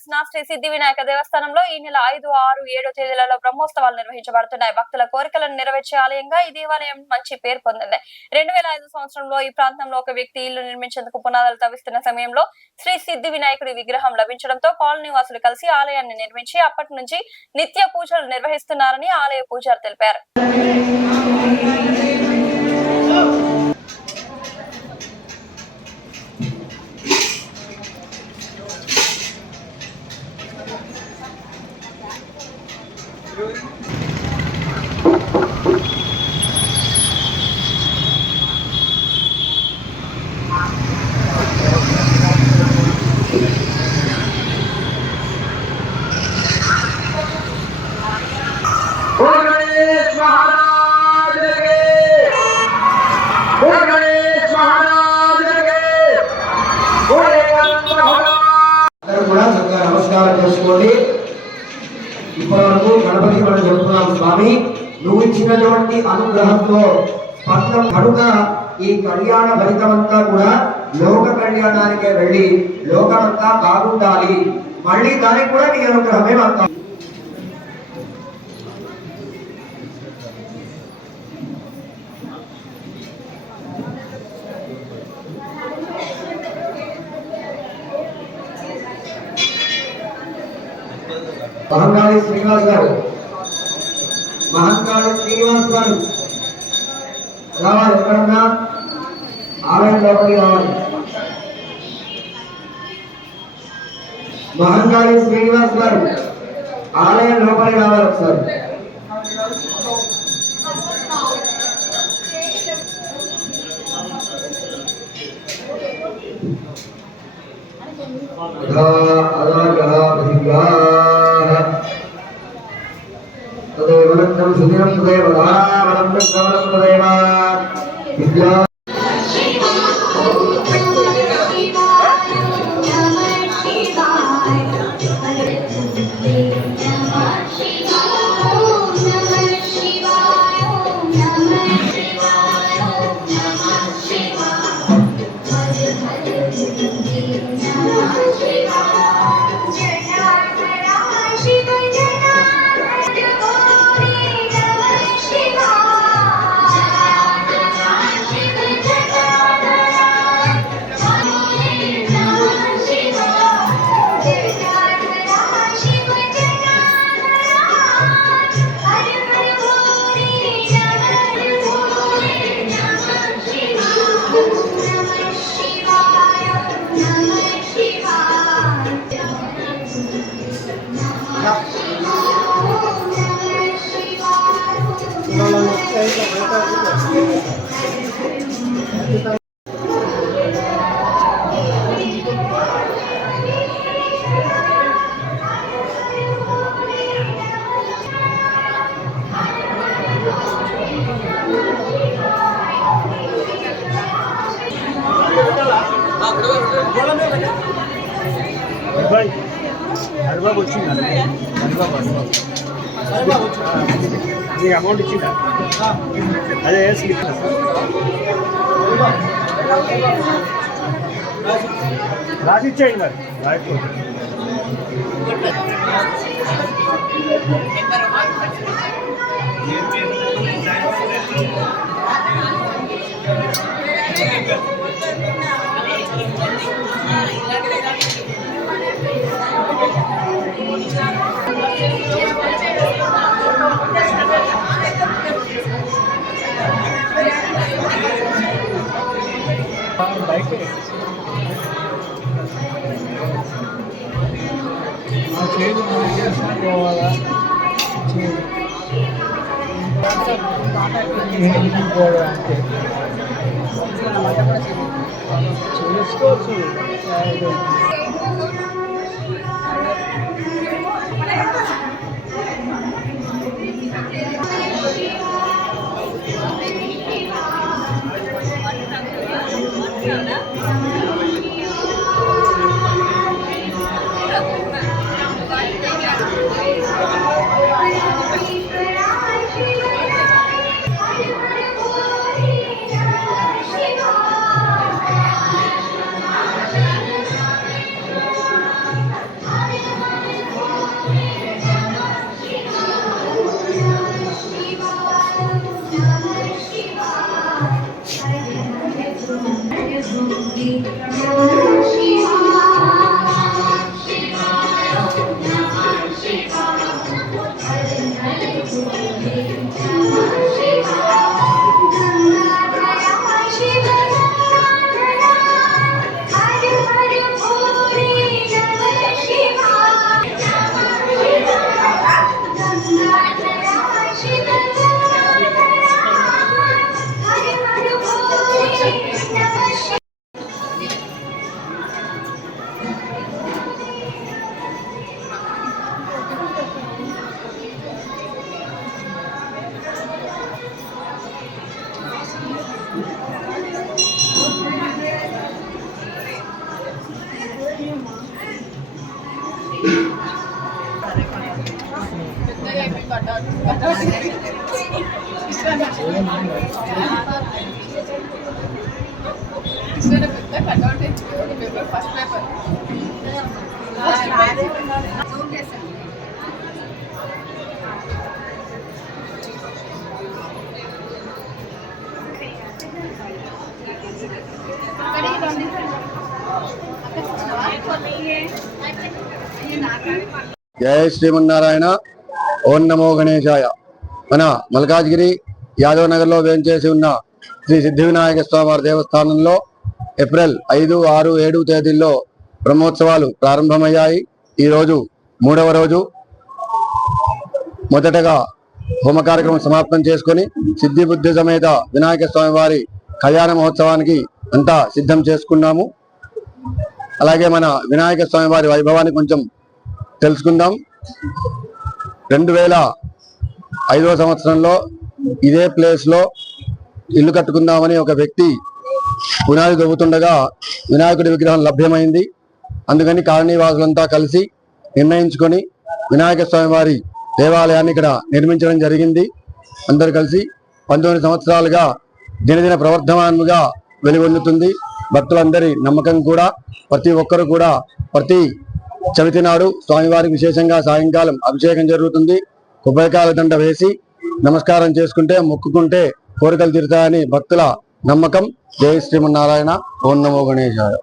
వెలసిన శ్రీ సిద్ధి వినాయక దేవస్థానంలో ఈ నెల 5, 6, 7 తేదీలలో బ్రహ్మోత్సవాలు నిర్వహించబడుతున్నాయి. భక్తుల కోరికలను నెరవేర్చే ఆలయంగా ఈ దేవాలయం మంచి పేరు పొందింది. 2005 సంవత్సరంలో ఈ ప్రాంతంలో ఒక వ్యక్తి ఇల్లు నిర్మించేందుకు పునాదులు తవ్విస్తున్న సమయంలో శ్రీ సిద్ధి వినాయకుడి విగ్రహం లభించడంతో కాలనీ వాసులు కలిసి ఆలయాన్ని నిర్మించి అప్పటి నుంచి నిత్య పూజలు నిర్వహిస్తున్నారని ఆలయ పూజారి తెలిపారు. నమస్కారం చేసుకోండి. ఇప్పటి వరకు గణపతి మనం చెప్తున్నాం, స్వామి నువ్వు ఇచ్చినటువంటి అనుగ్రహంతో స్పందం కనుక ఈ కళ్యాణ ఫలితమంతా కూడా లోక కళ్యాణానికే వెళ్ళి లోకమంతా బాగుండాలి. మళ్ళీ దానికి కూడా నీ అనుగ్రహమే అంతా. మహంకాళి శ్రీనివాస్ గారు రావాలి. ఎక్కడన్నా ఆలయం లోపలికి రావాలి. మహంకాళి శ్రీనివాస్ గారు ఆలయం లోపలికి రావాలి ఒకసారి. సుదినం తదేవ ధారావరం తదేవ విద్యా హరిబాబు వచ్చిందా? నీకు అమౌంట్ ఇచ్చిందా? అదే స్లిప్ రాసి ఇచ్చేయండి. మరి రాయకపోతే బయట చేదు పోవాలా పోవడం అంటే చేసుకోవచ్చు. జయ శ్రీమన్నారాయణ. ఓం నమో గణేశాయ. మన మల్కాజ్గిరి యాదవ్ నగర్ లో వేంచేసి ఉన్న శ్రీ సిద్ధి వినాయక స్వామి దేవస్థానంలో ఏప్రిల్ 5, 6, 7 తేదీల్లో బ్రహ్మోత్సవాలు ప్రారంభమయ్యాయి. ఈ రోజు 3వ రోజు. మొదటగా హోమ కార్యక్రమం సమాప్తం చేసుకుని సిద్ధి బుద్ధి సమేత వినాయక స్వామి వారి కళ్యాణ మహోత్సవానికి అంతా సిద్ధం చేసుకున్నాము. అలాగే మన వినాయక స్వామి వారి వైభవాన్ని కొంచెం తెలుసుకుందాం. 2005వ సంవత్సరంలో ఇదే ప్లేస్ లో ఇల్లు కట్టుకుందామని ఒక వ్యక్తి పునాది దవ్వుతుండగా వినాయకుడి విగ్రహం లభ్యమైంది. అందుకని కాలనీవాసులంతా కలిసి నిర్ణయించుకొని వినాయక స్వామి వారి దేవాలయాన్ని ఇక్కడ నిర్మించడం జరిగింది. అందరూ కలిసి 19 సంవత్సరాలుగా దినదిన ప్రవర్ధమానంగా వెలుగొందుతుంది. భక్తులందరి నమ్మకం కూడా ప్రతి ఒక్కరు కూడా ప్రతి చవితి నాడు స్వామివారికి విశేషంగా సాయంకాలం అభిషేకం జరుగుతుంది. కొబ్బరికాయల దండ వేసి నమస్కారం చేసుకుంటే మొక్కుకుంటే కోరికలు తీరుతాయని భక్తుల నమ్మకం. జై శ్రీమన్నారాయణ. ఓం నమో గణేశాయ.